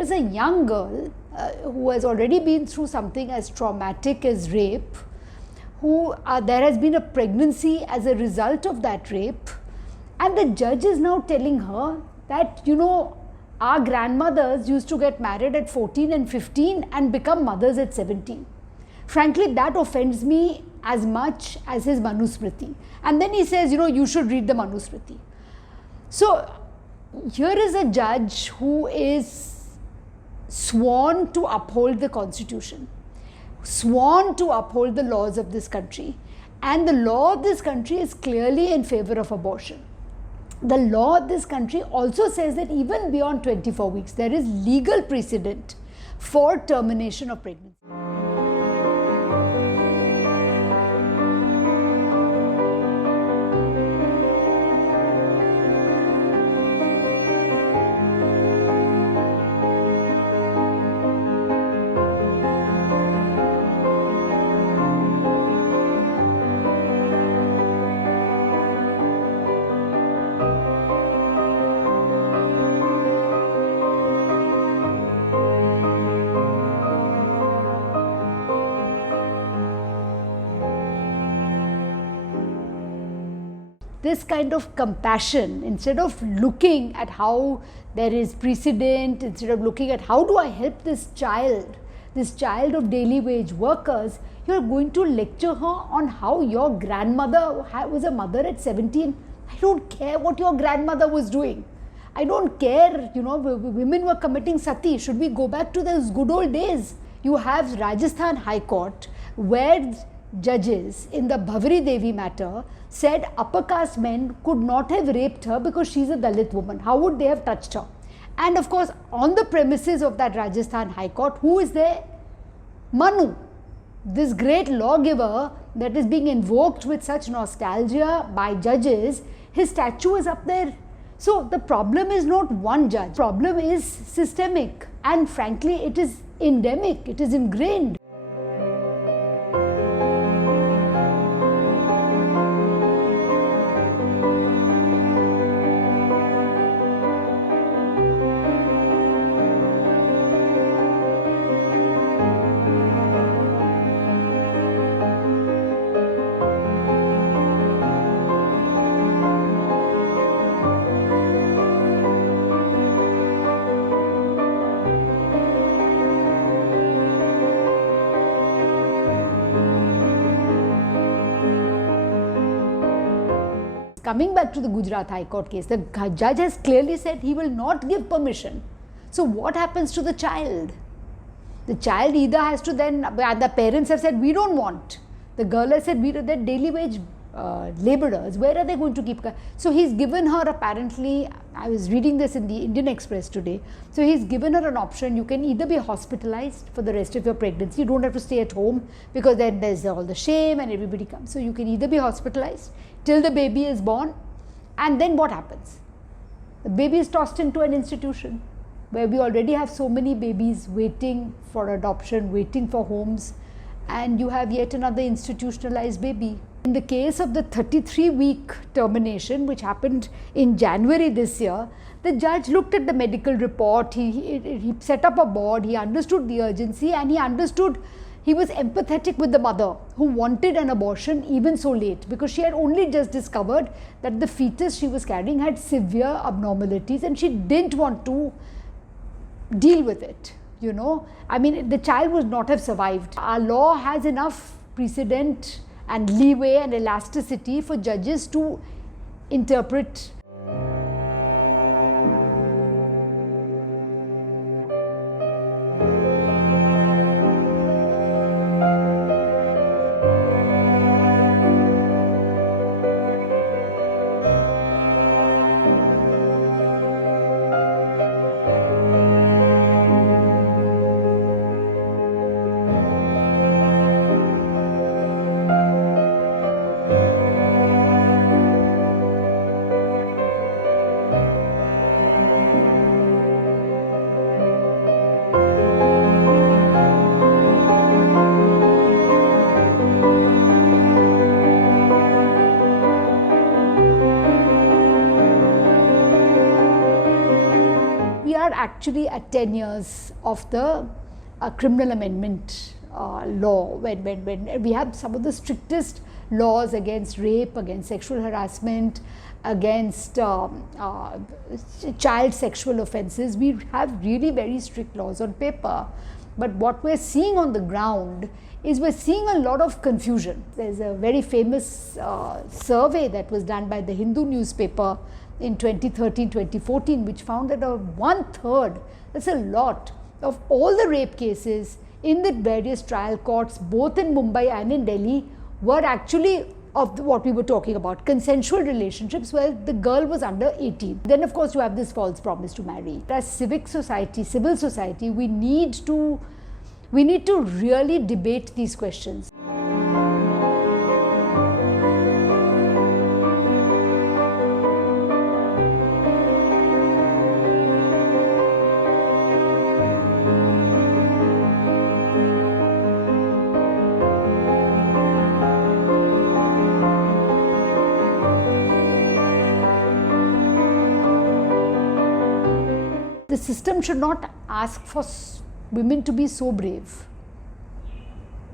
here's a young girl who has already been through something as traumatic as rape, who there has been a pregnancy as a result of that rape, and the judge is now telling her that, you know, our grandmothers used to get married at 14 and 15 and become mothers at 17. Frankly, that offends me as much as his Manusmriti. And then he says, you know, you should read the Manusmriti. So here is a judge who is sworn to uphold the constitution, sworn to uphold the laws of this country, and the law of this country is clearly in favor of abortion. The law of this country also says that even beyond 24 weeks, there is legal precedent for termination of pregnancy. This kind of compassion, instead of looking at how there is precedent, instead of looking at how do I help this child of daily wage workers, you are going to lecture her on how your grandmother was a mother at 17. I don't care what your grandmother was doing. I don't care, you know, women were committing sati. Should we go back to those good old days? You have Rajasthan High Court where judges in the Bhavari Devi matter said upper caste men could not have raped her because she's a Dalit woman. How would they have touched her? And of course, on the premises of that Rajasthan High Court, who is there? Manu, this great lawgiver that is being invoked with such nostalgia by judges. His statue is up there. So the problem is not one judge. The problem is systemic, and frankly, it is endemic. It is ingrained. Coming back to the Gujarat High Court case, the judge has clearly said he will not give permission. So what happens to the child? The child either has to then, the parents have said, we don't want. The girl has said, they're daily wage laborers, where are they going to keep? So he's given her, apparently, I was reading this in the Indian Express today, so he's given her an option. You can either be hospitalized for the rest of your pregnancy, you don't have to stay at home because then there's all the shame and everybody comes. So you can either be hospitalized till the baby is born, and then what happens? The baby is tossed into an institution where we already have so many babies waiting for adoption, waiting for homes, and you have yet another institutionalized baby. In the case of the 33-week termination, which happened in January this year, the judge looked at the medical report, he set up a board, he understood the urgency, and he was empathetic with the mother who wanted an abortion even so late, because she had only just discovered that the fetus she was carrying had severe abnormalities and she didn't want to deal with it, you know. I mean, the child would not have survived. Our law has enough precedent and leeway and elasticity for judges to interpret. actually at 10 years of the criminal amendment law, when we have some of the strictest laws against rape, against sexual harassment, against child sexual offences. We have really very strict laws on paper, but what we're seeing on the ground is we're seeing a lot of confusion. There's a very famous survey that was done by the Hindu newspaper in 2013-2014, which found that 1/3, that's a lot, of all the rape cases in the various trial courts, both in Mumbai and in Delhi, were actually of what we were talking about, consensual relationships where the girl was under 18. Then of course you have this false promise to marry. As civic society, civil society, we need to really debate these questions. The system should not ask for women to be so brave.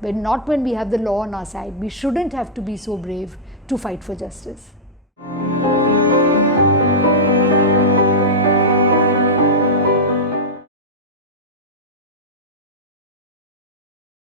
Not when we have the law on our side. We shouldn't have to be so brave to fight for justice.